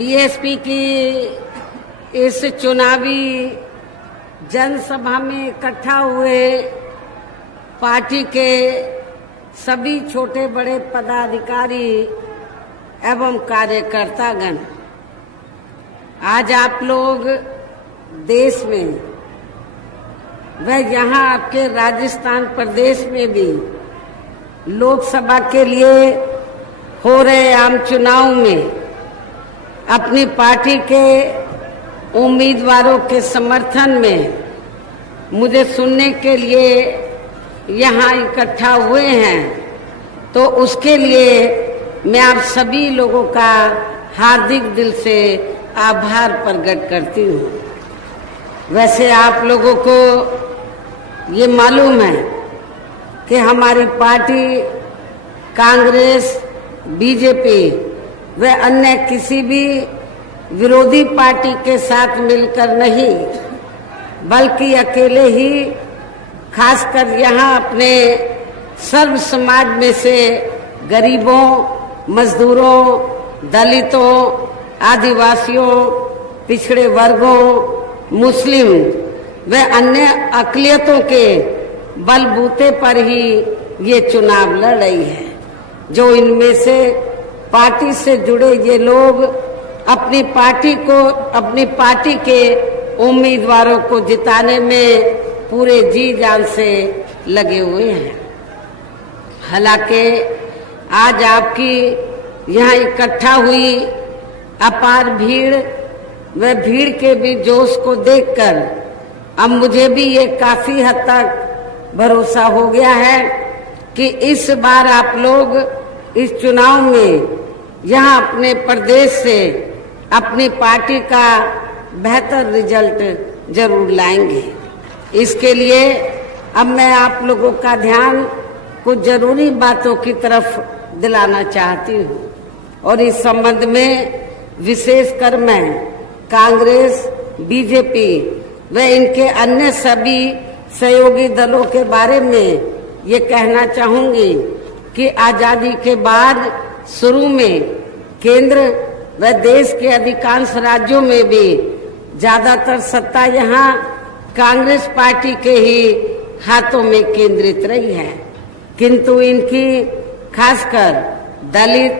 BSP की इस चुनावी जनसभा में इकट्ठा हुए पार्टी के सभी छोटे बड़े पदाधिकारी एवं कार्यकर्तागण, आज आप लोग देश में व यहाँ आपके राजस्थान प्रदेश में भी लोकसभा के लिए हो रहे आम चुनाव में अपनी पार्टी के उम्मीदवारों के समर्थन में मुझे सुनने के लिए यहाँ इकट्ठा हुए हैं, तो उसके लिए मैं आप सभी लोगों का हार्दिक दिल से आभार प्रकट करती हूँ। वैसे आप लोगों को ये मालूम है कि हमारी पार्टी कांग्रेस, बीजेपी व अन्य किसी भी विरोधी पार्टी के साथ मिलकर नहीं, बल्कि अकेले ही खासकर यहाँ अपने सर्व समाज में से गरीबों, मजदूरों, दलितों, आदिवासियों, पिछड़े वर्गों, मुस्लिम व अन्य अक़लियतों के बलबूते पर ही ये चुनाव लड़ रही है। जो इनमें से पार्टी से जुड़े ये लोग अपनी पार्टी के उम्मीदवारों को जिताने में पूरे जी जान से लगे हुए हैं। हालांकि आज आपकी यहाँ इकट्ठा हुई अपार भीड़ व भीड़ के भी जोश को देखकर अब मुझे भी ये काफी हद तक भरोसा हो गया है कि इस बार आप लोग इस चुनाव में यहाँ अपने प्रदेश से अपनी पार्टी का बेहतर रिजल्ट जरूर लाएंगे। इसके लिए अब मैं आप लोगों का ध्यान कुछ जरूरी बातों की तरफ दिलाना चाहती हूँ और इस संबंध में विशेषकर मैं कांग्रेस, बीजेपी व इनके अन्य सभी सहयोगी दलों के बारे में ये कहना चाहूंगी कि आजादी के बाद शुरू में केंद्र व देश के अधिकांश राज्यों में भी ज्यादातर सत्ता यहाँ कांग्रेस पार्टी के ही हाथों में केंद्रित रही है, किंतु इनकी खासकर दलित,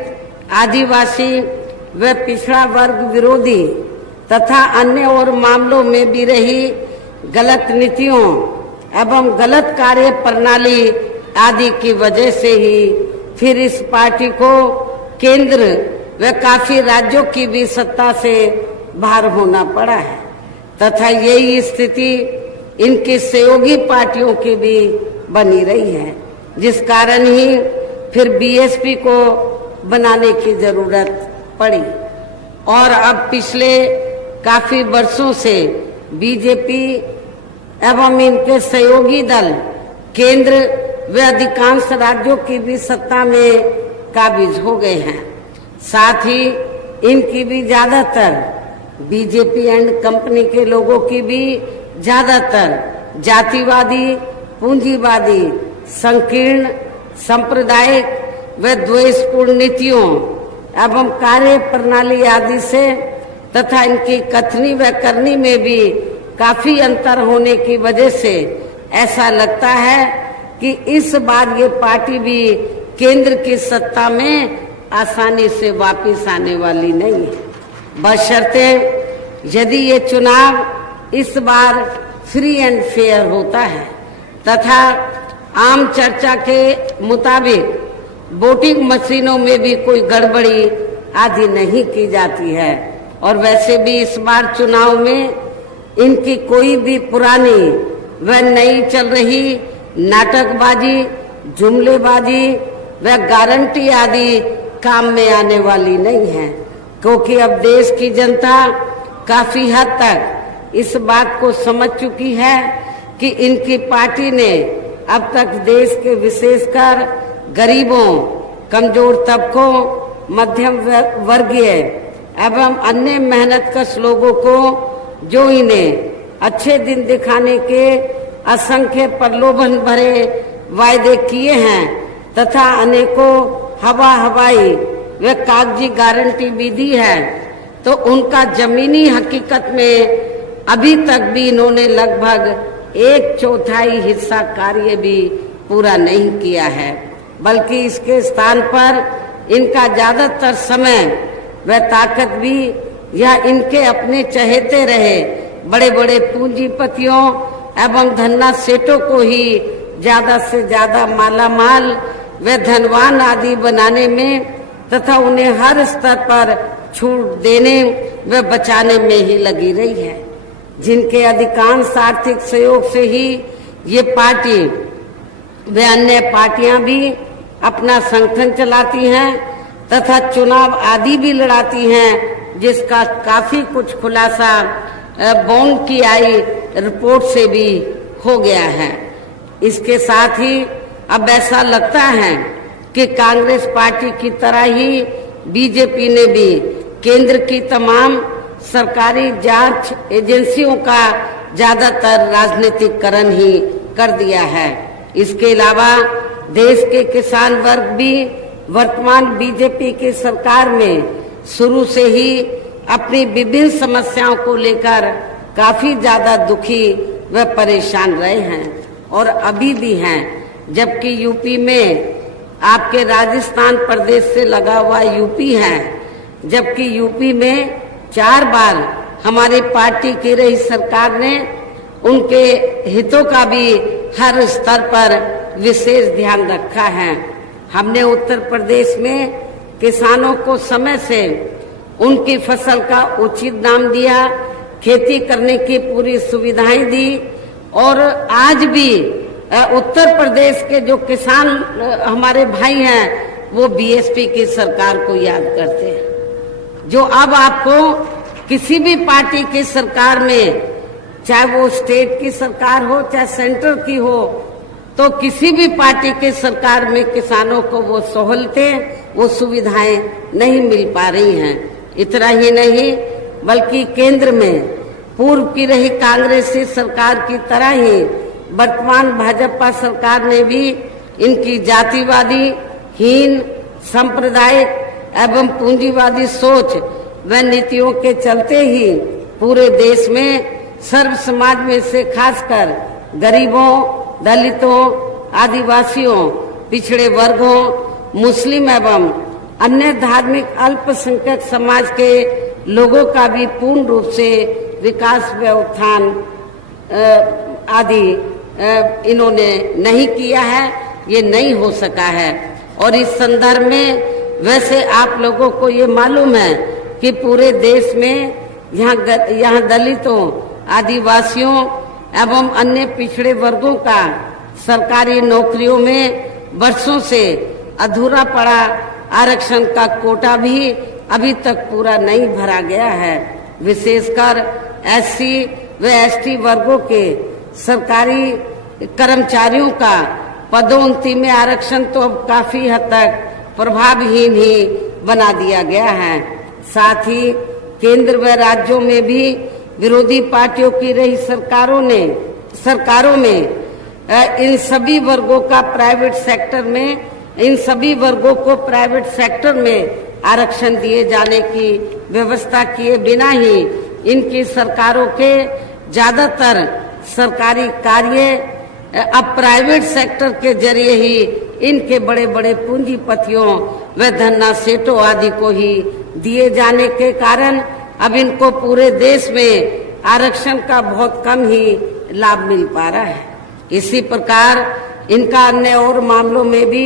आदिवासी व पिछड़ा वर्ग विरोधी तथा अन्य और मामलों में भी रही गलत नीतियों एवं गलत कार्य प्रणाली आदि की वजह से ही फिर इस पार्टी को केंद्र व काफी राज्यों की भी सत्ता से बाहर होना पड़ा है तथा यही स्थिति इनकी सहयोगी पार्टियों की भी बनी रही है, जिस कारण ही फिर बीएसपी को बनाने की जरूरत पड़ी और अब पिछले काफी वर्षों से बीजेपी एवं इनके सहयोगी दल केंद्र व अधिकांश राज्यों की भी सत्ता में काबिज हो गए हैं। साथ ही इनकी भी ज्यादातर बीजेपी एंड कंपनी के लोगों की भी ज्यादातर जातिवादी, पूंजीवादी, संकीर्ण, सांप्रदायिक व द्वेषपूर्ण नीतियों एवं कार्य प्रणाली आदि से तथा इनकी कथनी व करनी में भी काफी अंतर होने की वजह से ऐसा लगता है कि इस बार ये पार्टी भी केंद्र की सत्ता में आसानी से वापस आने वाली नहीं है, बशर्ते यदि ये चुनाव इस बार फ्री एंड फेयर होता है तथा आम चर्चा के मुताबिक वोटिंग मशीनों में भी कोई गड़बड़ी आदि नहीं की जाती है। और वैसे भी इस बार चुनाव में इनकी कोई भी पुरानी व नई चल रही नाटकबाजी, जुमलेबाजी व गारंटी आदि काम में आने वाली नहीं है, क्योंकि अब देश की जनता काफी हद तक इस बात को समझ चुकी है कि इनकी पार्टी ने अब तक देश के विशेषकर गरीबों, कमजोर तबकों, मध्यम वर्गीय एवं अन्य मेहनतकश लोगों को जो इन्हें अच्छे दिन दिखाने के असंख्य प्रलोभन भरे वायदे किए हैं तथा अनेकों हवाई व कागजी गारंटी भी दी है, तो उनका जमीनी हकीकत में अभी तक भी इन्होंने लगभग 1/4 हिस्सा कार्य भी पूरा नहीं किया है, बल्कि इसके स्थान पर इनका ज्यादातर समय व ताकत भी या इनके अपने चहेते रहे बड़े बड़े पूंजीपतियों एवं धन्ना सेठों को ही ज्यादा से ज्यादा मालामाल व धनवान आदि बनाने में तथा उन्हें हर स्तर पर छूट देने व बचाने में ही लगी रही है, जिनके अधिकांश आर्थिक सहयोग से ही ये पार्टी व अन्य पार्टियां भी अपना संगठन चलाती हैं तथा चुनाव आदि भी लड़ाती हैं, जिसका काफी कुछ खुलासा बॉन्ड की आई रिपोर्ट से भी हो गया है। इसके साथ ही अब ऐसा लगता है कि कांग्रेस पार्टी की तरह ही बीजेपी ने भी केंद्र की तमाम सरकारी जांच एजेंसियों का ज्यादातर राजनीतिकरण ही कर दिया है। इसके अलावा देश के किसान वर्ग भी वर्तमान बीजेपी की सरकार में शुरू से ही अपनी विभिन्न समस्याओं को लेकर काफी ज्यादा दुखी व परेशान रहे हैं और अभी भी हैं, जबकि यूपी में आपके राजस्थान प्रदेश से लगा हुआ यूपी है, जबकि यूपी में 4 बार हमारी पार्टी की रही सरकार ने उनके हितों का भी हर स्तर पर विशेष ध्यान रखा है। हमने उत्तर प्रदेश में किसानों को समय से उनकी फसल का उचित दाम दिया, खेती करने की पूरी सुविधाएं दी और आज भी उत्तर प्रदेश के जो किसान हमारे भाई हैं वो बीएसपी की सरकार को याद करते हैं, जो अब आपको किसी भी पार्टी की सरकार में, चाहे वो स्टेट की सरकार हो चाहे सेंटर की हो, तो किसी भी पार्टी की सरकार में किसानों को वो सहूलतें, वो सुविधाएं नहीं मिल पा रही हैं। इतना ही नहीं बल्कि केंद्र में पूर्व की रही कांग्रेसी सरकार की तरह ही वर्तमान भाजपा सरकार ने भी इनकी जातिवादी, हीन, सांप्रदायिक एवं पूंजीवादी सोच व नीतियों के चलते ही पूरे देश में सर्व समाज में से खासकर गरीबों, दलितों, आदिवासियों, पिछड़े वर्गों, मुस्लिम एवं अन्य धार्मिक अल्पसंख्यक समाज के लोगों का भी पूर्ण रूप से विकास व उत्थान आदि इन्होंने नहीं किया है, ये नहीं हो सका है। और इस संदर्भ में वैसे आप लोगों को ये मालूम है कि पूरे देश में यहाँ दलितों, आदिवासियों एवं अन्य पिछड़े वर्गों का सरकारी नौकरियों में वर्षों से अधूरा पड़ा आरक्षण का कोटा भी अभी तक पूरा नहीं भरा गया है। विशेषकर एससी व एसटी वर्गों के सरकारी कर्मचारियों का पदोन्नति में आरक्षण तो अब काफी हद तक प्रभावहीन ही बना दिया गया है। साथ ही केंद्र व राज्यों में भी विरोधी पार्टियों की रही सरकारों में इन सभी वर्गों का प्राइवेट सेक्टर में, इन सभी वर्गों को प्राइवेट सेक्टर में आरक्षण दिए जाने की व्यवस्था किए बिना ही इनकी सरकारों के ज्यादातर सरकारी कार्य अब प्राइवेट सेक्टर के जरिए ही इनके बड़े बड़े पूंजीपतियों व धन्ना सेठों आदि को ही दिए जाने के कारण अब इनको पूरे देश में आरक्षण का बहुत कम ही लाभ मिल पा रहा है। इसी प्रकार इनका अन्य और मामलों में भी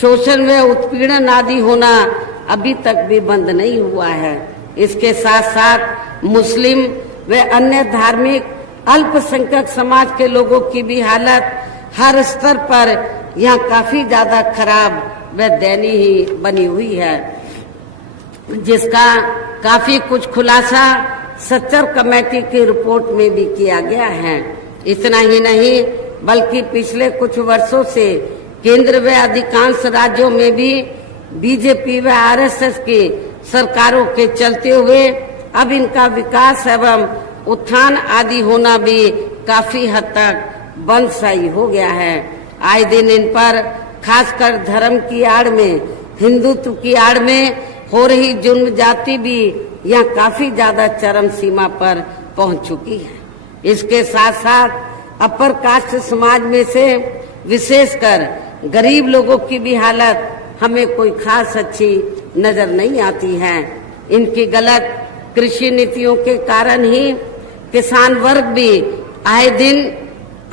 शोषण व उत्पीड़न आदि होना अभी तक भी बंद नहीं हुआ है। इसके साथ साथ मुस्लिम व अन्य धार्मिक अल्पसंख्यक समाज के लोगों की भी हालत हर स्तर पर यहाँ काफी ज्यादा खराब व दयनीय ही बनी हुई है, जिसका काफी कुछ खुलासा सच्चर कमेटी की रिपोर्ट में भी किया गया है। इतना ही नहीं बल्कि पिछले कुछ वर्षों से केंद्र व अधिकांश राज्यों में भी बीजेपी व आरएसएस की सरकारों के चलते हुए अब इनका विकास एवं उत्थान आदि होना भी काफी हद तक बंदशाही हो गया है। आए दिन इन पर खासकर धर्म की आड़ में, हिंदुत्व की आड़ में हो रही जुल्म जाति भी यहाँ काफी ज्यादा चरम सीमा पर पहुंच चुकी है। इसके साथ साथ अपर कास्ट समाज में से विशेषकर गरीब लोगों की भी हालत हमें कोई खास अच्छी नजर नहीं आती है। इनकी गलत कृषि नीतियों के कारण ही किसान वर्ग भी आए दिन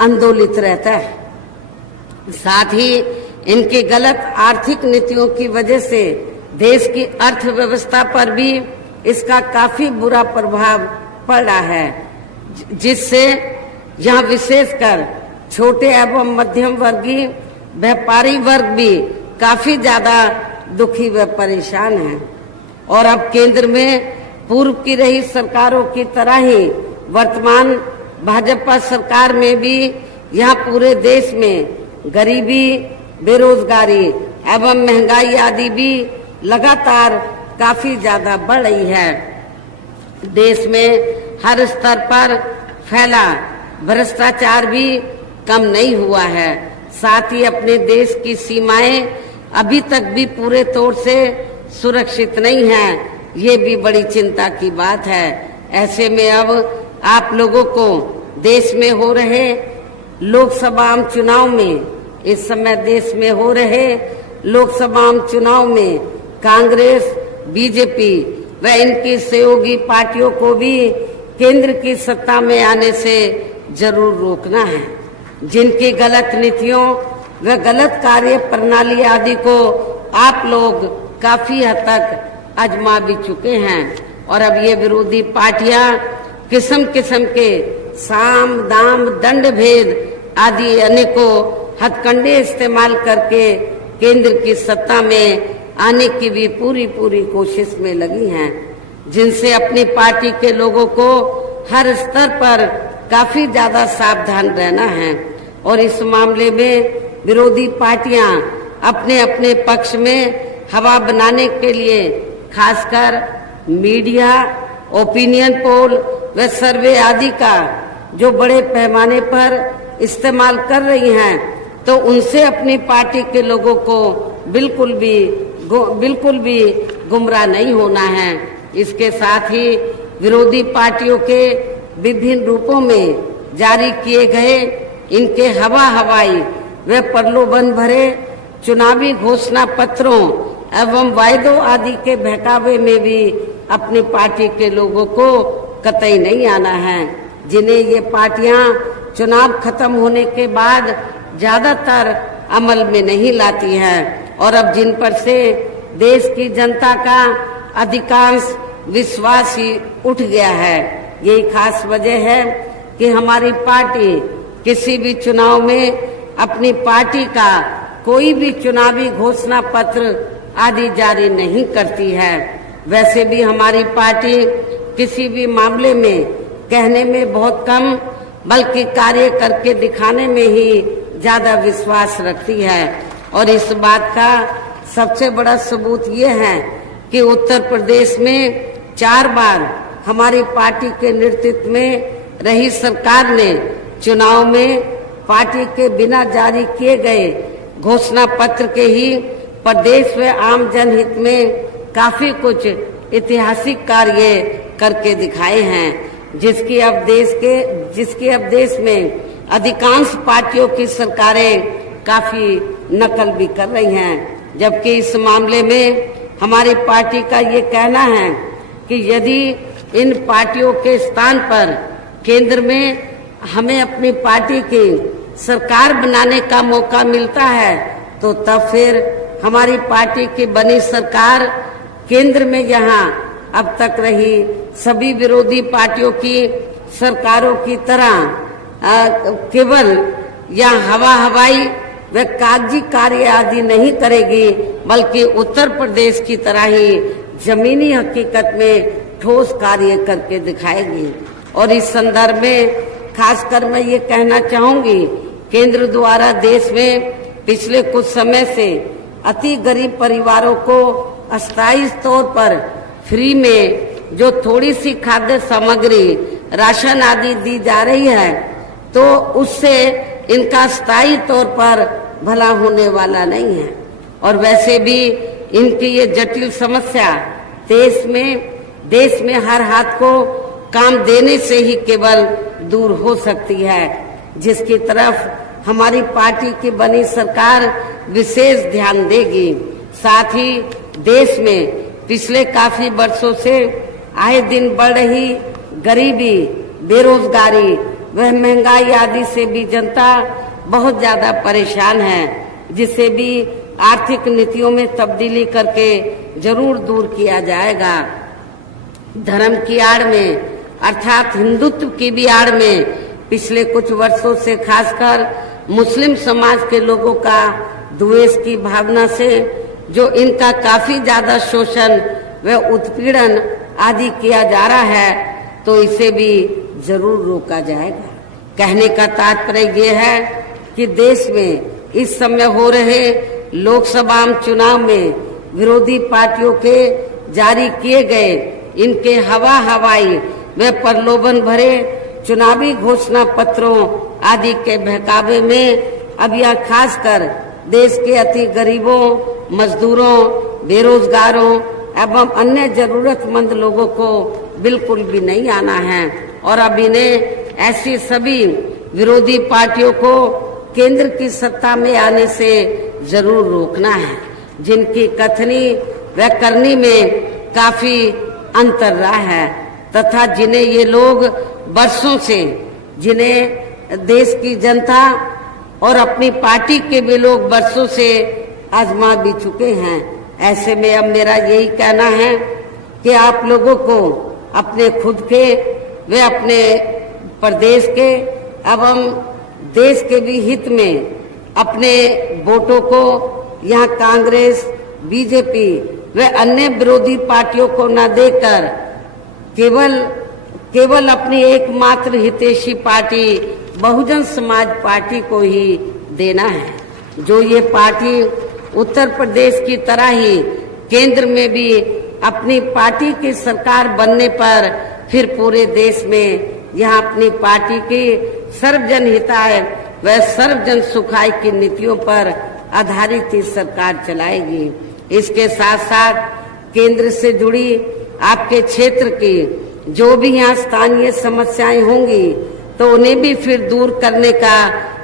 आंदोलित रहता है। साथ ही इनकी गलत आर्थिक नीतियों की वजह से देश की अर्थव्यवस्था पर भी इसका काफी बुरा प्रभाव पड़ रहा है, जिससे यहाँ विशेषकर छोटे एवं मध्यम वर्गीय व्यापारी वर्ग भी काफी ज्यादा दुखी व परेशान हैं। और अब केंद्र में पूर्व की रही सरकारों की तरह ही वर्तमान भाजपा सरकार में भी यहाँ पूरे देश में गरीबी, बेरोजगारी एवं महंगाई आदि भी लगातार काफी ज्यादा बढ़ रही है। देश में हर स्तर पर फैला भ्रष्टाचार भी कम नहीं हुआ है। साथ ही अपने देश की सीमाएं अभी तक भी पूरे तौर से सुरक्षित नहीं है, ये भी बड़ी चिंता की बात है। ऐसे में अब आप लोगों को देश में हो रहे लोकसभा आम चुनाव में, इस समय देश में हो रहे लोकसभा आम चुनाव में कांग्रेस, बीजेपी व इनकी सहयोगी पार्टियों को भी केंद्र की सत्ता में आने से जरूर रोकना है। जिनकी गलत नीतियों व गलत कार्य प्रणाली आदि को आप लोग काफी हद तक आजमा भी चुके हैं और अब ये विरोधी पार्टियां किस्म किस्म के साम, दाम, दंड भेद आदि अनेकों हथकंडे इस्तेमाल करके केंद्र की सत्ता में आने की भी पूरी कोशिश में लगी हैं, जिनसे अपनी पार्टी के लोगों को हर स्तर पर काफी ज्यादा सावधान रहना है। और इस मामले में विरोधी पार्टियां अपने अपने पक्ष में हवा बनाने के लिए खासकर मीडिया, ओपिनियन पोल व सर्वे आदि का जो बड़े पैमाने पर इस्तेमाल कर रही हैं, तो उनसे अपनी पार्टी के लोगों को बिल्कुल भी गुमराह नहीं होना है। इसके साथ ही विरोधी पार्टियों के विभिन्न रूपों में जारी किए गए इनके हवाई व प्रलोभन भरे चुनावी घोषणा पत्रों एवं वायदों आदि के बहकावे में भी अपनी पार्टी के लोगों को कतई नहीं आना है, जिन्हें ये पार्टियां चुनाव खत्म होने के बाद ज्यादातर अमल में नहीं लाती हैं और अब जिन पर से देश की जनता का अधिकांश विश्वास ही उठ गया है। यही खास वजह है कि हमारी पार्टी किसी भी चुनाव में अपनी पार्टी का कोई भी चुनावी घोषणा पत्र आदि जारी नहीं करती है। वैसे भी हमारी पार्टी किसी भी मामले में कहने में बहुत कम बल्कि कार्य करके दिखाने में ही ज्यादा विश्वास रखती है। और इस बात का सबसे बड़ा सबूत ये है कि उत्तर प्रदेश में 4 बार हमारी पार्टी के नेतृत्व में रही सरकार ने चुनाव में पार्टी के बिना जारी किए गए घोषणा पत्र के ही प्रदेश व आम जनहित में काफी कुछ ऐतिहासिक कार्य करके दिखाए हैं, जिसकी अब देश में अधिकांश पार्टियों की सरकारें काफी नकल भी कर रही हैं। जबकि इस मामले में हमारी पार्टी का ये कहना है कि यदि इन पार्टियों के स्थान पर केंद्र में हमें अपनी पार्टी की सरकार बनाने का मौका मिलता है, तो तब फिर हमारी पार्टी की बनी सरकार केंद्र में यहाँ अब तक रही सभी विरोधी पार्टियों की सरकारों की तरह केवल या हवाई व कागजी कार्य आदि नहीं करेगी, बल्कि उत्तर प्रदेश की तरह ही जमीनी हकीकत में ठोस कार्य करके दिखाएगी। और इस संदर्भ में खासकर मैं ये कहना चाहूंगी, केंद्र द्वारा देश में पिछले कुछ समय से अति गरीब परिवारों को अस्थायी तौर पर फ्री में जो थोड़ी सी खाद्य सामग्री, राशन आदि दी जा रही है, तो उससे इनका स्थायी तौर पर भला होने वाला नहीं है। और वैसे भी इनकी ये जटिल समस्या देश में देश में हर हाथ को काम देने से ही केवल दूर हो सकती है, जिसकी तरफ हमारी पार्टी की बनी सरकार विशेष ध्यान देगी। साथ ही देश में पिछले काफी वर्षों से आए दिन बढ़ रही गरीबी, बेरोजगारी व महंगाई आदि से भी जनता बहुत ज्यादा परेशान है, जिसे भी आर्थिक नीतियों में तब्दीली करके जरूर दूर किया जाएगा। धर्म की आड़ में अर्थात हिंदुत्व की भी आड़ में पिछले कुछ वर्षों से खासकर मुस्लिम समाज के लोगों का द्वेष की भावना से जो इनका काफी ज्यादा शोषण व उत्पीड़न आदि किया जा रहा है, तो इसे भी जरूर रोका जाएगा। कहने का तात्पर्य ये है कि देश में इस समय हो रहे लोकसभा चुनाव में विरोधी पार्टियों के जारी किए गए इनके हवाई व प्रलोभन भरे चुनावी घोषणा पत्रों आदि के बहकावे में अब यह खासकर देश के अति गरीबों, मजदूरों, बेरोजगारों एवं अन्य जरूरतमंद लोगों को बिल्कुल भी नहीं आना है और अब इन्हें ऐसी सभी विरोधी पार्टियों को केंद्र की सत्ता में आने से जरूर रोकना है, जिनकी कथनी व करनी में काफी अंतर रहा है तथा जिन्हें ये लोग वर्षों से, जिन्हें देश की जनता और अपनी पार्टी के भी लोग वर्षों से आजमा भी चुके हैं। ऐसे में अब मेरा यही कहना है कि आप लोगों को अपने खुद के व अपने प्रदेश के एवं देश के भी हित में अपने वोटों को यहाँ कांग्रेस, बीजेपी व अन्य विरोधी पार्टियों को न देकर केवल अपनी एकमात्र हितैषी पार्टी बहुजन समाज पार्टी को ही देना है, जो ये पार्टी उत्तर प्रदेश की तरह ही केंद्र में भी अपनी पार्टी की सरकार बनने पर फिर पूरे देश में यहाँ अपनी पार्टी की सर्वजन हिताय व सर्वजन सुखाय की नीतियों पर आधारित ही सरकार चलाएगी। इसके साथ साथ केंद्र से जुड़ी आपके क्षेत्र की जो भी यहाँ स्थानीय समस्याएं होंगी तो उन्हें भी फिर दूर करने का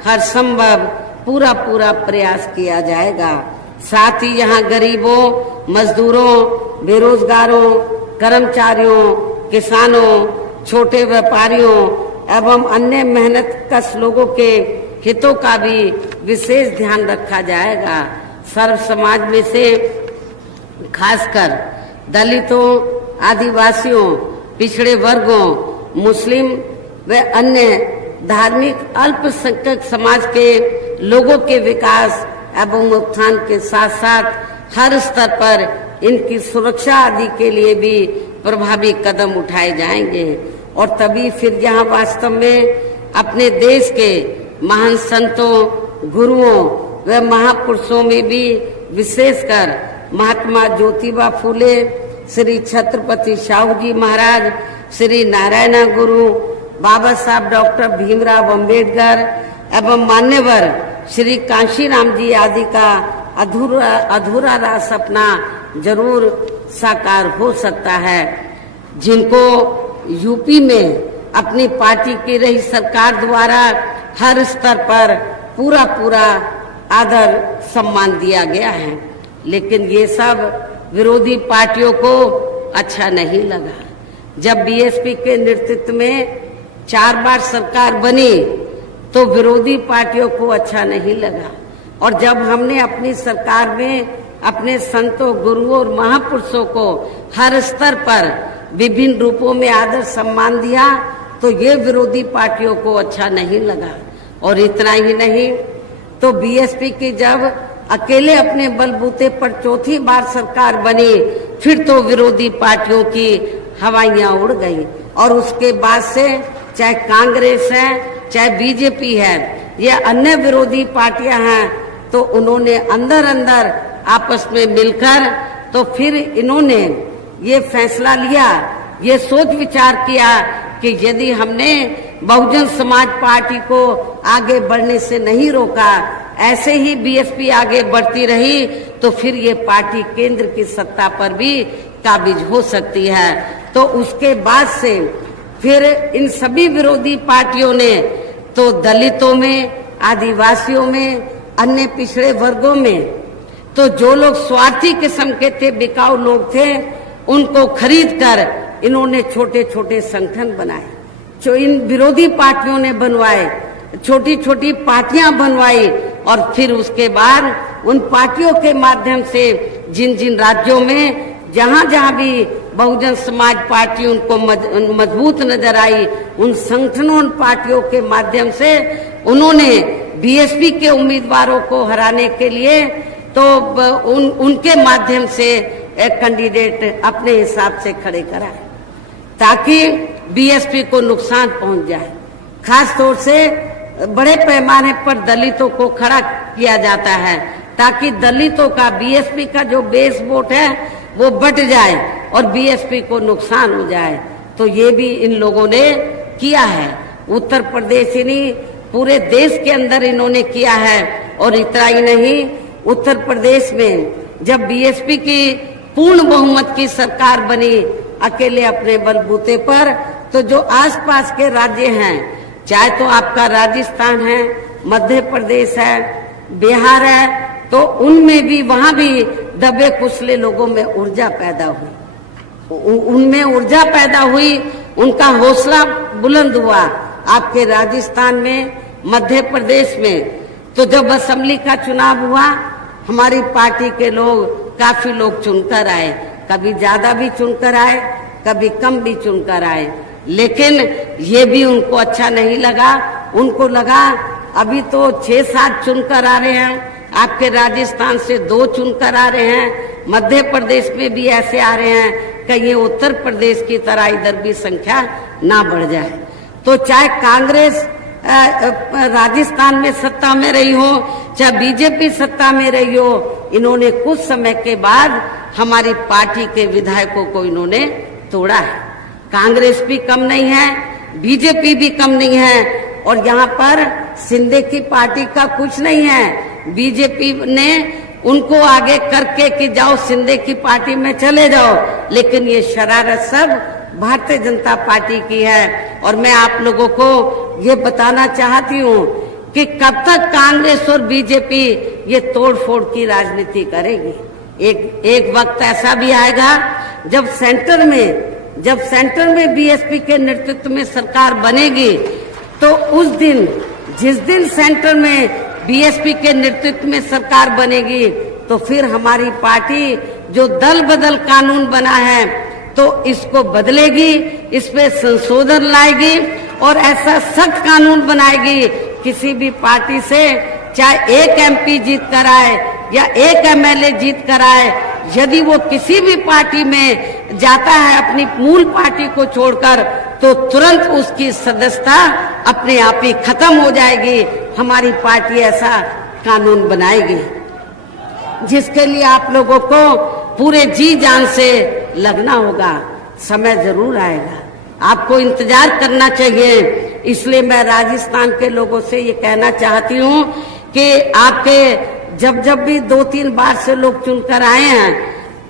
हर संभव पूरा प्रयास किया जाएगा। साथ ही यहाँ गरीबों, मजदूरों, बेरोजगारों, कर्मचारियों, किसानों, छोटे व्यापारियों एवं अन्य मेहनत कश लोगों के हितों का भी विशेष ध्यान रखा जाएगा। सर्व समाज में से खासकर दलितों, आदिवासियों, पिछड़े वर्गों, मुस्लिम व अन्य धार्मिक अल्पसंख्यक समाज के लोगों के विकास एवं उत्थान के साथ साथ हर स्तर पर इनकी सुरक्षा आदि के लिए भी प्रभावी कदम उठाए जाएंगे और तभी फिर यहाँ वास्तव में अपने देश के महान संतों, गुरुओं व महापुरुषों में भी विशेषकर महात्मा ज्योतिबा फूले, श्री छत्रपति साहू जी महाराज, श्री नारायण गुरु, बाबा साहब डॉक्टर भीमराव अंबेडकर एवं मान्यवर श्री कांशीराम जी आदि का अधूरा रहा सपना जरूर साकार हो सकता है, जिनको यूपी में अपनी पार्टी की रही सरकार द्वारा हर स्तर पर पूरा आदर सम्मान दिया गया है। लेकिन ये सब विरोधी पार्टियों को अच्छा नहीं लगा। जब बीएसपी के नेतृत्व में 4 बार सरकार बनी तो विरोधी पार्टियों को अच्छा नहीं लगा और जब हमने अपनी सरकार में अपने संतों, गुरुओं और महापुरुषों को हर स्तर पर विभिन्न रूपों में आदर सम्मान दिया तो ये विरोधी पार्टियों को अच्छा नहीं लगा। और इतना ही नहीं तो बीएसपी की जब अकेले अपने बलबूते पर चौथी बार सरकार बनी फिर तो विरोधी पार्टियों की हवाइयां उड़ गई और उसके बाद से चाहे कांग्रेस है, चाहे बीजेपी है, ये अन्य विरोधी पार्टियां हैं, तो उन्होंने अंदर आपस में मिलकर तो फिर इन्होंने ये फैसला लिया, ये सोच विचार किया कि यदि हमने बहुजन समाज पार्टी को आगे बढ़ने से नहीं रोका, ऐसे ही बीएसपी आगे बढ़ती रही तो फिर ये पार्टी केंद्र की सत्ता पर भी काबिज हो सकती है तो उसके बाद से फिर इन सभी विरोधी पार्टियों ने तो दलितों में, आदिवासियों में, अन्य पिछड़े वर्गों में तो जो लोग स्वार्थी किस्म के थे, बिकाऊ लोग थे, उनको खरीद कर इन्होंने छोटे छोटे संगठन बनाए, जो इन विरोधी पार्टियों ने बनवाए, छोटी छोटी पार्टियां बनवाई और फिर उसके बाद उन पार्टियों के माध्यम से जिन जिन राज्यों में जहां जहां भी बहुजन समाज पार्टी उनको मजबूत नजर आई, उन संगठनों, उन पार्टियों के माध्यम से उन्होंने बीएसपी के उम्मीदवारों को हराने के लिए तो उनके माध्यम से एक कैंडिडेट अपने हिसाब से खड़े कराए ताकि बीएसपी को नुकसान पहुंच जाए। खास तौर से बड़े पैमाने पर दलितों को खड़ा किया जाता है ताकि दलितों का, बीएसपी का जो बेस वोट है वो बट जाए और बीएसपी को नुकसान हो जाए। तो ये भी इन लोगों ने किया है। उत्तर प्रदेश ही नहीं, पूरे देश के अंदर इन्होंने किया है। और इतना ही नहीं, उत्तर प्रदेश में जब बीएसपी की पूर्ण बहुमत की सरकार बनी अकेले अपने बलबूते पर, तो जो आसपास के राज्य हैं, चाहे तो आपका राजस्थान है, मध्य प्रदेश है, बिहार है, तो उनमें भी, वहां भी दबे कुचले लोगों में ऊर्जा पैदा हुई, उनमें ऊर्जा पैदा हुई, उनका हौसला बुलंद हुआ। आपके राजस्थान में, मध्य प्रदेश में तो जब असेंबली का चुनाव हुआ, हमारी पार्टी के लोग, काफी लोग चुनकर आए, कभी ज्यादा भी चुनकर आए, कभी कम भी चुनकर आए, लेकिन ये भी उनको अच्छा नहीं लगा। उनको लगा अभी तो 6-7 चुनकर आ रहे हैं, आपके राजस्थान से 2 चुनकर आ रहे हैं, मध्य प्रदेश में भी ऐसे आ रहे हैं, कहीं उत्तर प्रदेश की तरह इधर भी संख्या ना बढ़ जाए। तो चाहे कांग्रेस राजस्थान में सत्ता में रही हो, चाहे बीजेपी सत्ता में रही हो, इन्होंने कुछ समय के बाद हमारी पार्टी के विधायकों को इन्होंने तोड़ा है। कांग्रेस भी कम नहीं है, बीजेपी भी कम नहीं है, और यहाँ पर शिंदे की पार्टी का कुछ नहीं है। बीजेपी ने उनको आगे करके कि जाओ शिंदे की पार्टी में चले जाओ, लेकिन ये शरारत सब भारतीय जनता पार्टी की है। और मैं आप लोगों को ये बताना चाहती हूँ कि कब तक कांग्रेस और बीजेपी ये तोड़ फोड़ की राजनीति करेगी। एक वक्त ऐसा भी आएगा जब सेंटर में बीएसपी के नेतृत्व में सरकार बनेगी, तो उस दिन, जिस दिन सेंटर में बीएसपी के नेतृत्व में सरकार बनेगी, तो फिर हमारी पार्टी जो दल बदल कानून बना है तो इसको बदलेगी, इसमें संशोधन लाएगी और ऐसा सख्त कानून बनाएगी, किसी भी पार्टी से चाहे एक एमपी जीत कर आए या एक एमएलए जीत कर आए, यदि वो किसी भी पार्टी में जाता है अपनी मूल पार्टी को छोड़कर, तो तुरंत उसकी सदस्यता अपने आप ही खत्म हो जाएगी। हमारी पार्टी ऐसा कानून बनाएगी जिसके लिए आप लोगों को पूरे जी जान से लगना होगा। समय जरूर आएगा, आपको इंतजार करना चाहिए। इसलिए मैं राजस्थान के लोगों से ये कहना चाहती हूँ कि आपके जब भी 2-3 बार से लोग चुनकर आए हैं,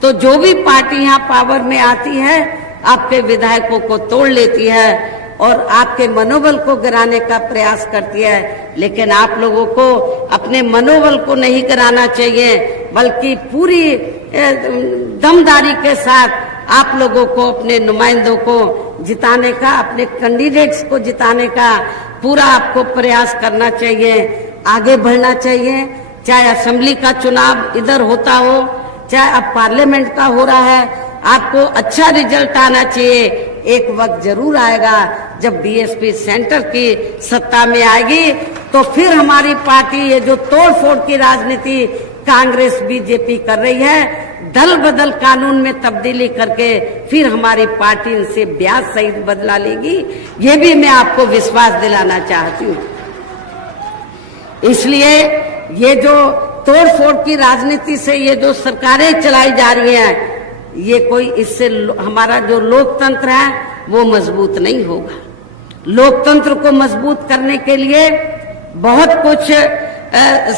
तो जो भी पार्टी यहाँ पावर में आती है, आपके विधायकों को तोड़ लेती है और आपके मनोबल को गिराने का प्रयास करती है। लेकिन आप लोगों को अपने मनोबल को नहीं गिराना चाहिए, बल्कि पूरी दमदारी के साथ आप लोगों को अपने नुमाइंदों को जिताने का, अपने कैंडिडेट्स को जिताने का पूरा आपको प्रयास करना चाहिए, आगे बढ़ना चाहिए। चाहे असेंबली का चुनाव इधर होता हो, चाहे अब पार्लियामेंट का हो रहा है, आपको अच्छा रिजल्ट आना चाहिए। एक वक्त जरूर आएगा जब बीएसपी सेंटर की सत्ता में आएगी, तो फिर हमारी पार्टी ये जो तोड़ फोड़ की राजनीति कांग्रेस बीजेपी कर रही है, दल बदल कानून में तब्दीली करके फिर हमारी पार्टी इनसे ब्याज सहित बदला लेगी, ये भी मैं आपको विश्वास दिलाना चाहती हूँ। इसलिए ये जो तोड़ फोड़ की राजनीति से ये जो सरकारें चलाई जा रही हैं, ये कोई, इससे हमारा जो लोकतंत्र है वो मजबूत नहीं होगा। लोकतंत्र को मजबूत करने के लिए बहुत कुछ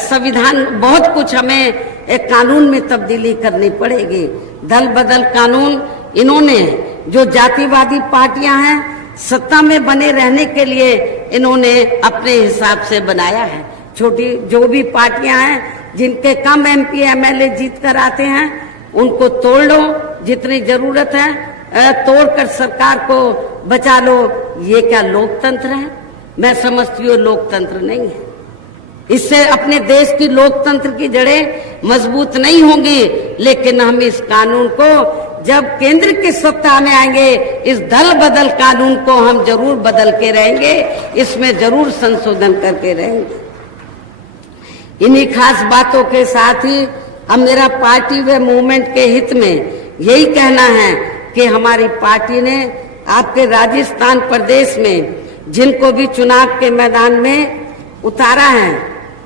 संविधान, बहुत कुछ हमें एक कानून में तब्दीली करनी पड़ेगी। दल बदल कानून इन्होंने जो जातिवादी पार्टियां हैं, सत्ता में बने रहने के लिए इन्होंने अपने हिसाब से बनाया है। छोटी जो भी पार्टियां हैं जिनके कम एमपी एमएलए जीत कर आते हैं, उनको तोड़ लो, जितनी जरूरत है तोड़कर सरकार को बचा लो। ये क्या लोकतंत्र है? मैं समझती हूँ लोकतंत्र नहीं है। इससे अपने देश की लोकतंत्र की जड़ें मजबूत नहीं होंगी। लेकिन हम इस कानून को जब केंद्र की सत्ता में आएंगे, इस दल बदल कानून को हम जरूर बदल के रहेंगे, इसमें जरूर संशोधन करके रहेंगे। इन्हीं खास बातों के साथ ही अब मेरा पार्टी व मूवमेंट के हित में यही कहना है कि हमारी पार्टी ने आपके राजस्थान प्रदेश में जिनको भी चुनाव के मैदान में उतारा है,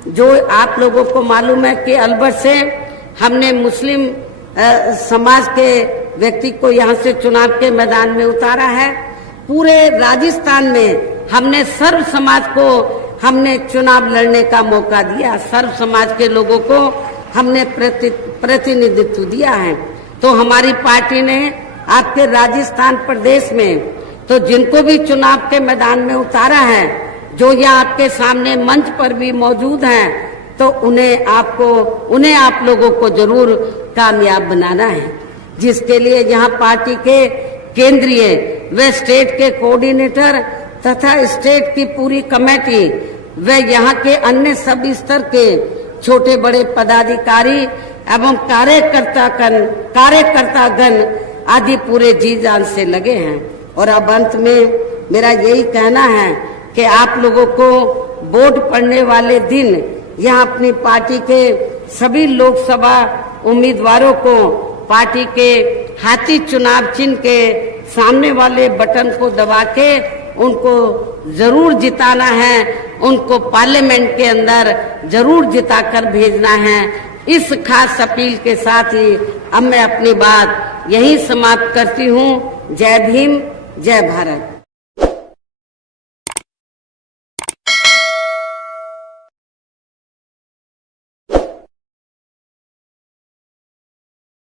जो आप लोगों को मालूम है कि अलवर से हमने मुस्लिम समाज के व्यक्ति को यहाँ से चुनाव के मैदान में उतारा है। पूरे राजस्थान में हमने सर्व समाज को हमने चुनाव लड़ने का मौका दिया, सर्व समाज के लोगों को हमने प्रतिनिधित्व दिया है। तो हमारी पार्टी ने आपके राजस्थान प्रदेश में तो जिनको भी चुनाव के मैदान में उतारा है, जो यहाँ आपके सामने मंच पर भी मौजूद हैं, तो उन्हें आप लोगों को जरूर कामयाब बनाना है, जिसके लिए यहाँ पार्टी के केंद्रीय व स्टेट के कोऑर्डिनेटर तथा स्टेट की पूरी कमेटी व यहाँ के अन्य सभी स्तर के छोटे बड़े पदाधिकारी एवं कार्यकर्तागण आदि पूरे जी जान से लगे हैं। और अब अंत में मेरा यही कहना है कि आप लोगों को वोट पड़ने वाले दिन यहाँ अपनी पार्टी के सभी लोकसभा उम्मीदवारों को पार्टी के हाथी चुनाव चिन्ह के सामने वाले बटन को दबा के उनको जरूर जिताना है, उनको पार्लियामेंट के अंदर जरूर जिताकर भेजना है। इस खास अपील के साथ ही अब मैं अपनी बात यहीं समाप्त करती हूँ। जय भीम, जय भारत।